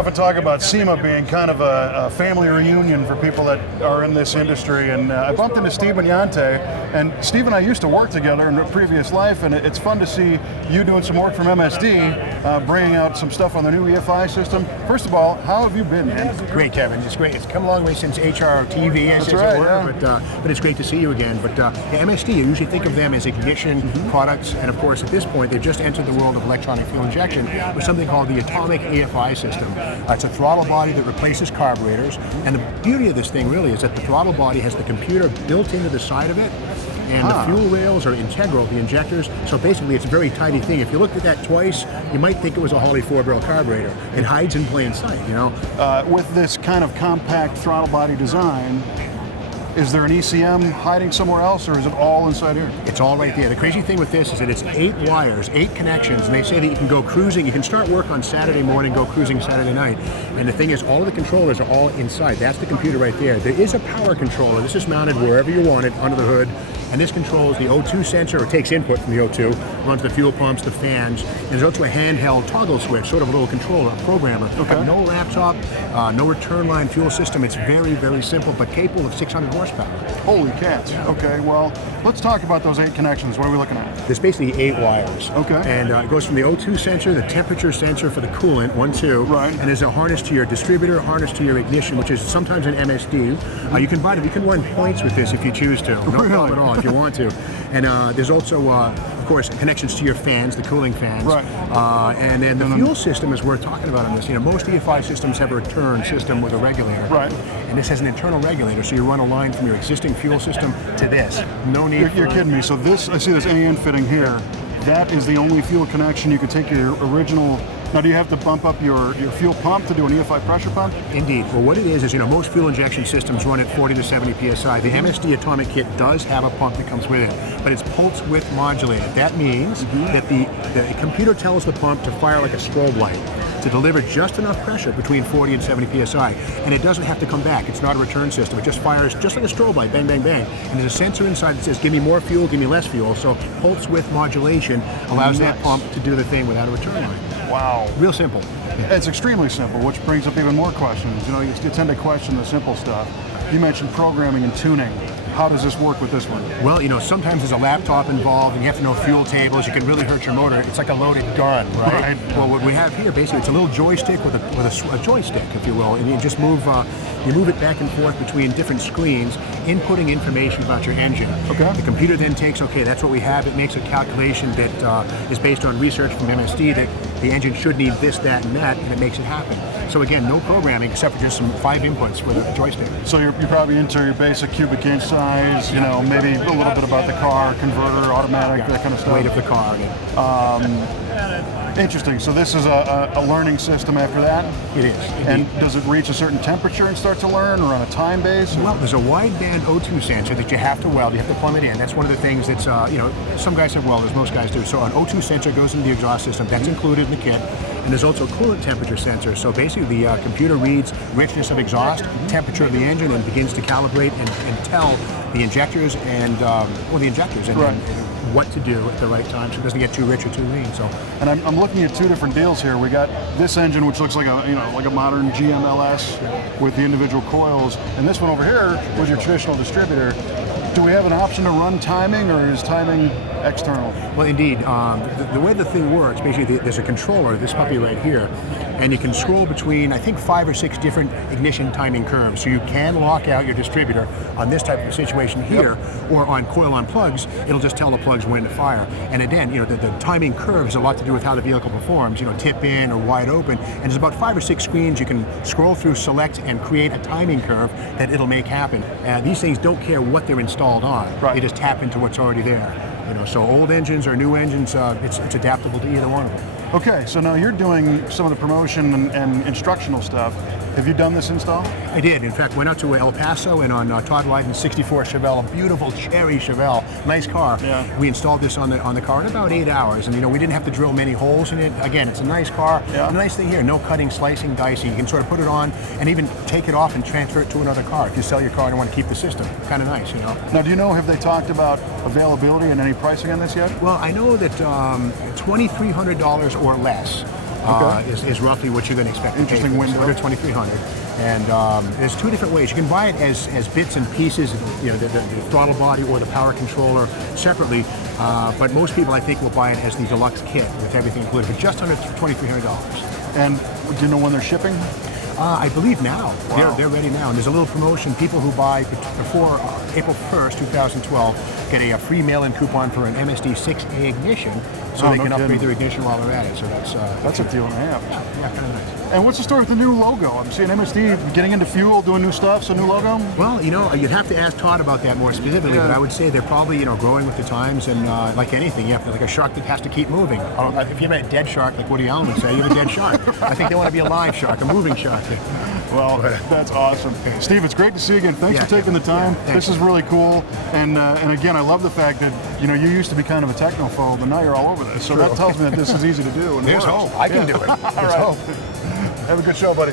often talk about SEMA being kind of a family reunion for people that are in this industry, and I bumped into Steve Magnante, and Steve and I used to work together in a previous life, and it's fun to see you doing some work from MSD, bringing out some stuff on the new EFI system. First of all, how have you been, man? Great, Kevin. It's great. It's come a long way since HRTV, as it were, but it's great to see you again. But MSD, you usually think of them as ignition products, and of course, at this point, they've just entered the world of electronic fuel injection with something called the Atomic Efi System. It's a throttle body that replaces carburetors, and the beauty of this thing really is that the throttle body has the computer built into the side of it, and the fuel rails are integral, the injectors, so basically it's a very tidy thing. If you looked at that twice, you might think it was a Holley 4-barrel carburetor. It hides in plain sight, you know? With this kind of compact throttle body design, is there an ECM hiding somewhere else, or is it all inside here? It's all right there. The crazy thing with this is that it's 8 wires, 8 connections, and they say that you can go cruising. You can start work on Saturday morning, go cruising Saturday night. And the thing is, all of the controllers are all inside. That's the computer right there. There is a power controller. This is mounted wherever you want it, under the hood. And this controls the O2 sensor, or takes input from the O2, runs the fuel pumps, the fans, and there's also a handheld toggle switch, sort of a little controller, a programmer. Okay. No laptop, no return line fuel system. It's very, very simple, but capable of 600 horsepower. Holy cats. Okay, well, let's talk about those 8 connections. What are we looking at? There's basically 8 wires. Okay. And it goes from the O2 sensor, the temperature sensor for the coolant, 1, 2. Right. And there's a harness to your distributor, harness to your ignition, which is sometimes an MSD. You can buy them. You can run points with this if you choose to. No problem at all if you want to. And there's also, of course, connections to your fans, the cooling fans. Right. And then the fuel system is worth talking about on this. You know, most EFI systems have a return system with a regulator. Right. And this has an internal regulator, so you run a line from your existing fuel system to this. No need. You're kidding me. So this, I see this AN fitting here. That is the only fuel connection. You could take your original. Now, do you have to bump up your fuel pump to do an EFI pressure pump? Indeed. Well, what it is, you know, most fuel injection systems run at 40 to 70 psi. The MSD Atomic Kit does have a pump that comes with it, but it's pulse width modulated. That means that the computer tells the pump to fire like a strobe light, to deliver just enough pressure between 40 and 70 psi, and it doesn't have to come back. It's not a return system. It just fires just like a strobe light, bang, bang, bang. And there's a sensor inside that says, give me more fuel, give me less fuel. So pulse width modulation allows that pump to do the thing without a return line. Wow. Real simple. It's extremely simple, which brings up even more questions. You know, you tend to question the simple stuff. You mentioned programming and tuning. How does this work with this one? Well, you know, sometimes there's a laptop involved and you have to know fuel tables. You can really hurt your motor. It's like a loaded gun, right? Well, what we have here, basically, it's a little joystick with a joystick, if you will, and you just move it back and forth between different screens, inputting information about your engine. Okay. The computer then takes, okay, that's what we have. It makes a calculation that is based on research from MSD that the engine should need this, that, and that, and it makes it happen. So again, no programming except for just some 5 inputs with a joystick. So you probably enter your basic cubic inch size, you know, maybe a little bit about the car, converter, automatic, that kind of stuff. Weight of the car. Interesting. So this is a learning system after that? It is. And does it reach a certain temperature and start to learn, or on a time base? Well, there's a wideband O2 sensor that you have to weld. You have to plumb it in. That's one of the things that's, you know, some guys have welders, most guys do. So an O2 sensor goes into the exhaust system. That's included in the kit. And there's also a coolant temperature sensor. So basically the computer reads richness of exhaust, temperature of the engine, and begins to calibrate and tell the injectors and, what to do at the right time so it doesn't get too rich or too lean. So, and I'm looking at 2 different deals here. We got this engine, which looks like a modern GMLS with the individual coils, and this one over here was your traditional distributor. Do we have an option to run timing, or is timing external? Well, indeed. The way the thing works, basically, there's a controller, this puppy right here, and you can scroll between, I think, 5 or 6 different ignition timing curves. So you can lock out your distributor on this type of situation here, or on coil on plugs, it'll just tell the plugs when to fire. And again, you know, the timing curve has a lot to do with how the vehicle performs, you know, tip in or wide open. And there's about 5 or 6 screens you can scroll through, select, and create a timing curve that it'll make happen. These things don't care what they're installed on. Right. They just tap into what's already there. You know, so old engines or new engines, it's adaptable to either one of them. Okay, so now you're doing some of the promotion and instructional stuff. Have you done this install? I did. In fact, went out to El Paso and on Todd Wyden's 64 Chevelle, a beautiful cherry Chevelle, nice car. Yeah. We installed this on the car in about 8 hours, and you know we didn't have to drill many holes in it. Again, it's a nice car. Yeah. The nice thing here, no cutting, slicing, dicing. You can sort of put it on and even take it off and transfer it to another car if you sell your car and want to keep the system. Kind of nice, you know. Now, do you know, have they talked about availability and any pricing on this yet? Well, I know that $2,300 or less is roughly what you're going to expect. Interesting window. Under 2300. And there's two different ways. You can buy it as bits and pieces, you know, the throttle body or the power controller separately. But most people, I think, will buy it as the deluxe kit with everything included for just under $2,300. And do you know when they're shipping? I believe now. Wow. They're ready now. And there's a little promotion. People who buy before April 1st, 2012, get a free mail-in coupon for an MSD 6A ignition, so they can upgrade their ignition while they're at it. So that's a deal and a half. Yeah, kind of nice. And what's the story with the new logo? I'm seeing MSD getting into fuel, doing new stuff, so new logo? Well, you know, you'd have to ask Todd about that more specifically, but I would say they're probably, you know, growing with the times, and like anything, you have to, like a shark that has to keep moving. If you have a dead shark, like Woody Allen would say, you have a dead shark. I think they want to be a live shark, a moving shark. Well, that's awesome. Steve, it's great to see you again. Thanks for taking the time. This is really cool. And again, I love the fact that, you know, you used to be kind of a technophobe, and now you're all over this. So that tells me that this is easy to do. And There's hope. I can do it. All right. Have a good show, buddy.